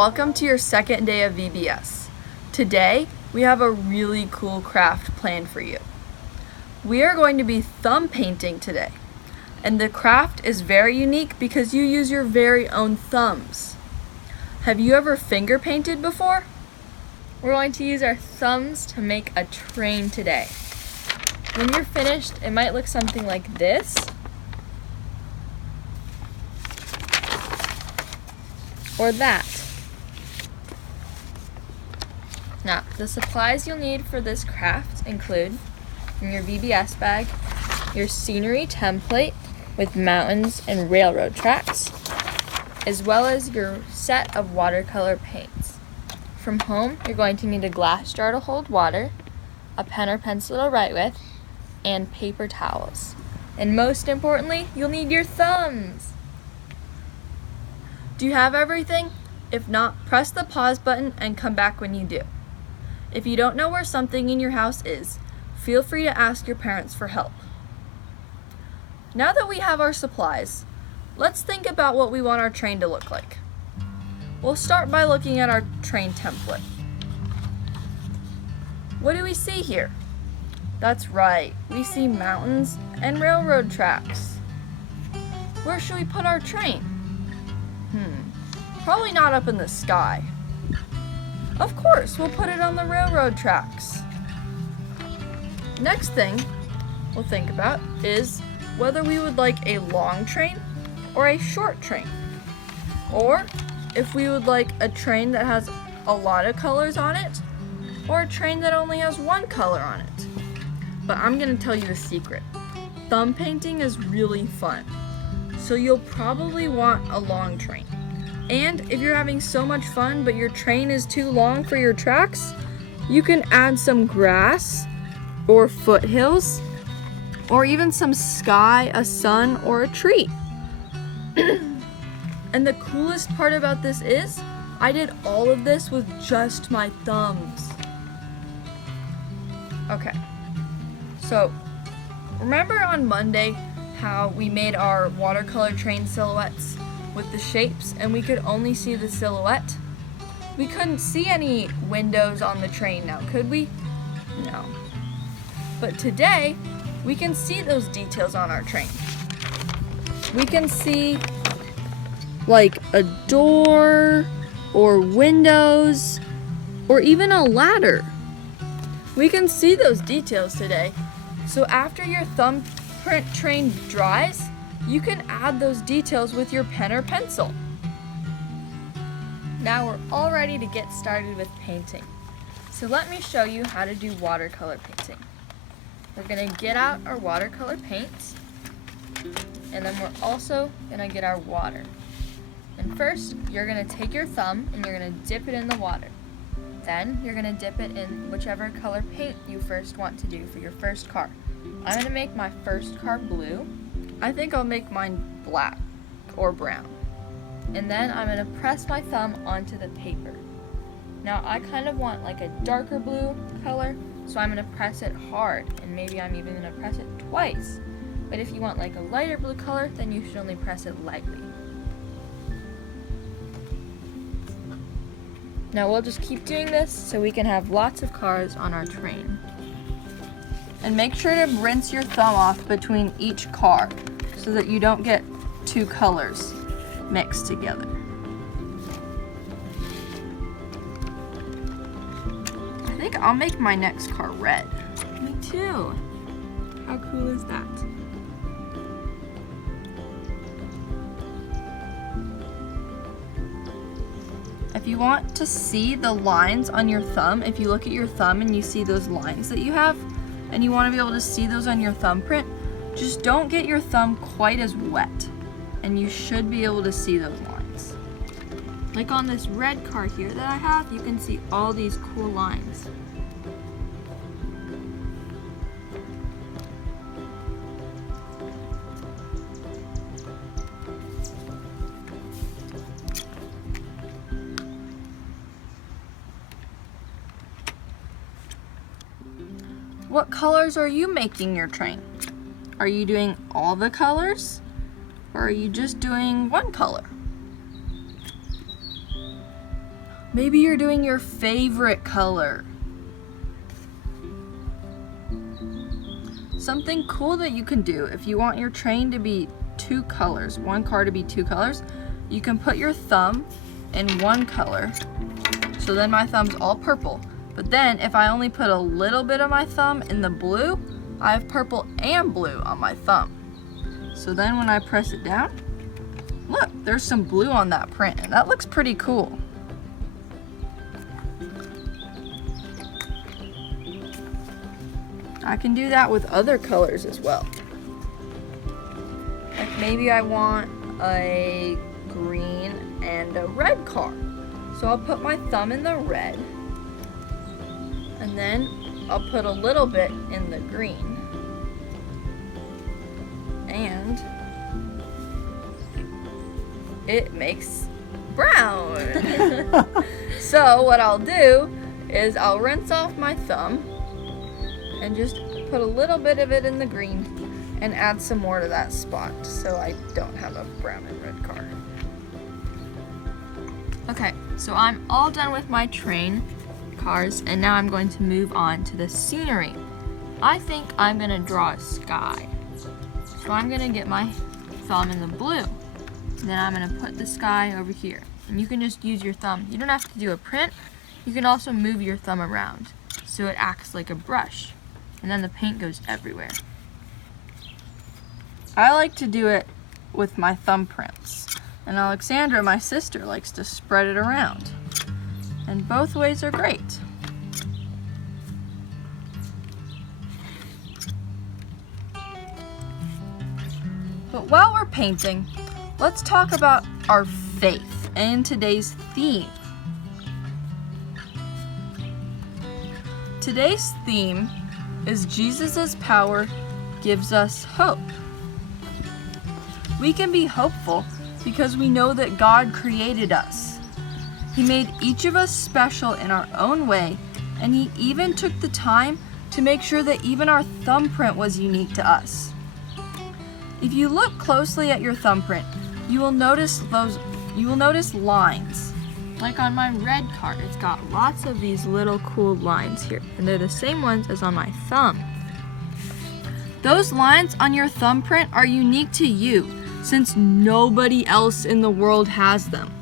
welcome to your second day of VBS. Today, we have a really cool craft planned for you. We are going to be thumb painting today, and the craft is very unique because you use your very own thumbs. Have you ever finger painted before? We're going to use our thumbs to make a train today. When you're finished, it might look something like this. Or that. Now, the supplies you'll need for this craft include in your VBS bag, your scenery template with mountains and railroad tracks, as well as your set of watercolor paints. From home, you're going to need a glass jar to hold water, a pen or pencil to write with, and paper towels. And most importantly, you'll need your thumbs. Do you have everything? If not, press the pause button and come back when you do. If you don't know where something in your house is, feel free to ask your parents for help. Now that we have our supplies, let's think about what we want our train to look like. We'll start by looking at our train template. What do we see here? That's right, we see mountains and railroad tracks. Where should we put our train? Probably not up in the sky. Of course, we'll put it on the railroad tracks. Next thing we'll think about is whether we would like a long train or a short train. Or if we would like a train that has a lot of colors on it, or a train that only has one color on it. But I'm gonna tell you a secret. Thumb painting is really fun, so you'll probably want a long train. And if you're having so much fun but your train is too long for your tracks, you can add some grass or foothills or even some sky, a sun, or a tree. And the coolest part about this is I did all of this with just my thumbs. Okay, so remember on Monday how we made our watercolor train silhouettes with the shapes and we could only see the silhouette? We couldn't see any windows on the train now, could we? No. But today, we can see those details on our train. We can see like a door or windows or even a ladder. We can see those details today. So after your thumbprint train dries, you can add those details with your pen or pencil. Now we're all ready to get started with painting. So let me show you how to do watercolor painting. We're gonna get out our watercolor paints, and then we're also gonna get our water. And first, you're gonna take your thumb and you're gonna dip it in the water. Then you're gonna dip it in whichever color paint you first want to do for your first car. I'm gonna make my first car blue. I think I'll make mine black or brown. And then I'm gonna press my thumb onto the paper. Now I kind of want like a darker blue color, so I'm gonna press it hard, and maybe I'm even gonna press it twice. But if you want like a lighter blue color, then you should only press it lightly. Now we'll just keep doing this so we can have lots of cars on our train. And make sure to rinse your thumb off between each car so that you don't get two colors mixed together. I think I'll make my next car red. Me too. How cool is that? If you want to see the lines on your thumb, if you look at your thumb and you see those lines that you have, and you want to be able to see those on your thumbprint, just don't get your thumb quite as wet, and you should be able to see those lines. Like on this red car here that I have, you can see all these cool lines. What colors are you making your train? Are you doing all the colors? Or are you just doing one color? Maybe you're doing your favorite color. Something cool that you can do if you want your train to be two colors, one car to be two colors, you can put your thumb in one color. So then my thumb's all purple. But then if I only put a little bit of my thumb in the blue, I have purple and blue on my thumb. So then when I press it down, look, there's some blue on that print, and that looks pretty cool. I can do that with other colors as well. Like maybe I want a green and a red car. So I'll put my thumb in the red, and then I'll put a little bit in the green. And it makes brown. So what I'll do is I'll rinse off my thumb and just put a little bit of it in the green and add some more to that spot so I don't have a brown and red car. Okay, so I'm all done with my train cars, and now I'm going to move on to the scenery. I think I'm gonna draw a sky. So I'm gonna get my thumb in the blue. And then I'm gonna put the sky over here. And you can just use your thumb. You don't have to do a print. You can also move your thumb around so it acts like a brush. And then the paint goes everywhere. I like to do it with my thumbprints. And Alexandra, my sister, likes to spread it around. And both ways are great. But while we're painting, let's talk about our faith and today's theme. Today's theme is Jesus' power gives us hope. We can be hopeful because we know that God created us. He made each of us special in our own way, and He even took the time to make sure that even our thumbprint was unique to us. If you look closely at your thumbprint, you will notice lines. Like on my red card, it's got lots of these little cool lines here, and they're the same ones as on my thumb. Those lines on your thumbprint are unique to you, since nobody else in the world has them.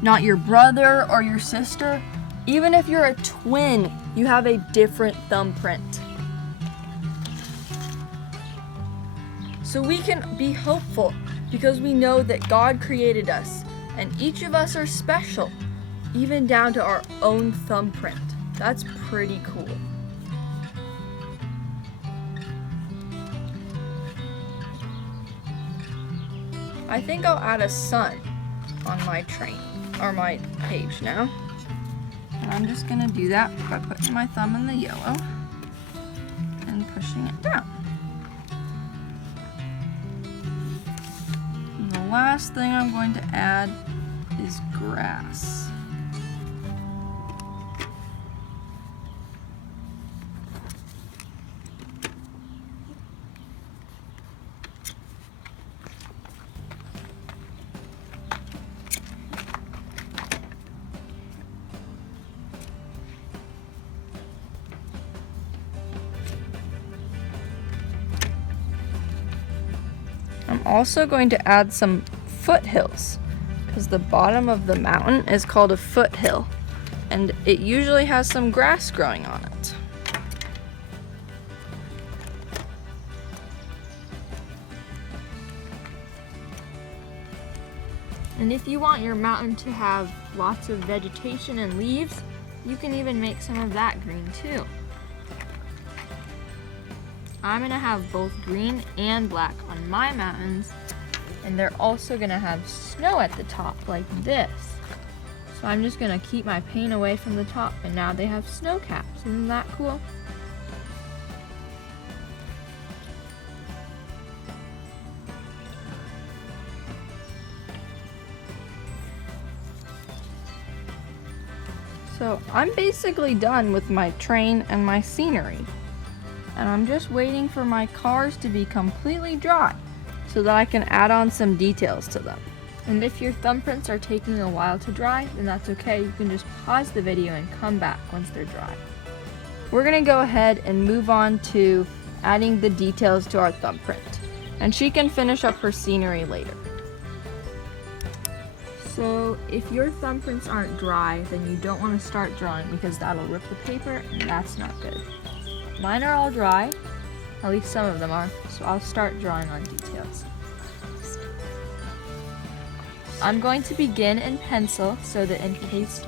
Not your brother or your sister. Even if you're a twin, you have a different thumbprint. So we can be hopeful because we know that God created us, and each of us are special, even down to our own thumbprint. That's pretty cool. I think I'll add a sun on my train, or my page now. And I'm just gonna do that by putting my thumb in the yellow and pushing it down. And the last thing I'm going to add is grass. I'm also going to add some foothills because the bottom of the mountain is called a foothill, and it usually has some grass growing on it. And if you want your mountain to have lots of vegetation and leaves, you can even make some of that green too. I'm gonna have both green and black on my mountains, and they're also gonna have snow at the top like this. So I'm just gonna keep my paint away from the top, and now they have snow caps. Isn't that cool? So I'm basically done with my train and my scenery. And I'm just waiting for my cars to be completely dry so that I can add on some details to them. And if your thumbprints are taking a while to dry, then that's okay. You can just pause the video and come back once they're dry. We're gonna go ahead and move on to adding the details to our thumbprint. And she can finish up her scenery later. So if your thumbprints aren't dry, then you don't want to start drawing because that'll rip the paper and that's not good. Mine are all dry, at least some of them are, so I'll start drawing on details. I'm going to begin in pencil so that in case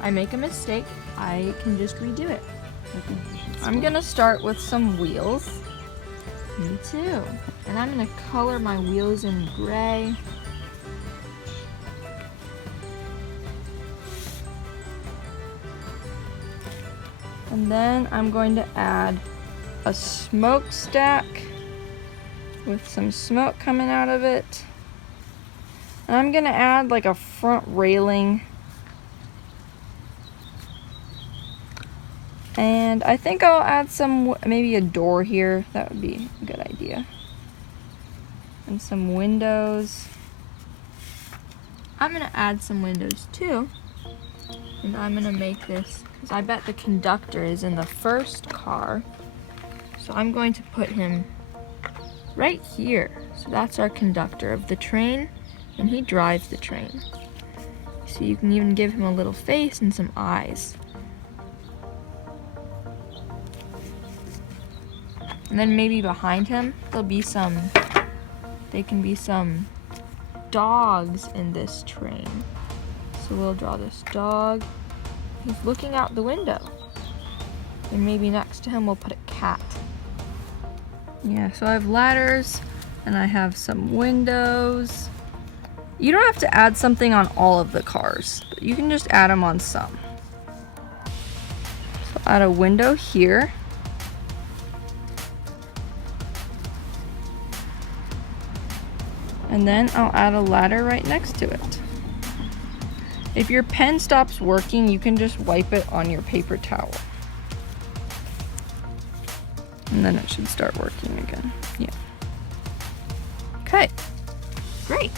I make a mistake, I can just redo it. I'm gonna start with some wheels. Me too. And I'm gonna color my wheels in gray. And then I'm going to add a smokestack with some smoke coming out of it. And I'm gonna add like a front railing. And I think I'll add some, maybe a door here. That would be a good idea. And some windows. I'm gonna add some windows too. And I'm gonna make this, because I bet the conductor is in the first car. So I'm going to put him right here. So that's our conductor of the train, and he drives the train. So you can even give him a little face and some eyes. And then maybe behind him, there can be some dogs in this train. So we'll draw this dog. He's looking out the window. And maybe next to him we'll put a cat. Yeah, so I have ladders and I have some windows. You don't have to add something on all of the cars, but you can just add them on some. So add a window here. And then I'll add a ladder right next to it. If your pen stops working, you can just wipe it on your paper towel. And then it should start working again. Yeah. Okay, great.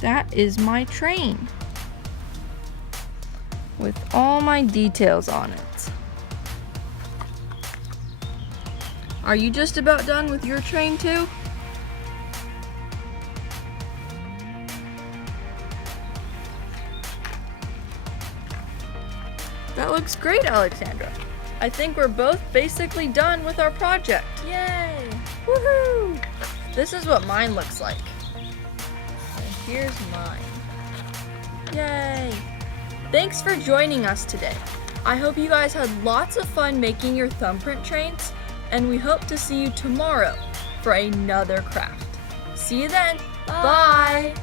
That is my train with all my details on it. Are you just about done with your train too? That looks great, Alexandra. I think we're both basically done with our project. Yay! Woohoo! This is what mine looks like. And here's mine. Yay! Thanks for joining us today. I hope you guys had lots of fun making your thumbprint trains, and we hope to see you tomorrow for another craft. See you then. Bye.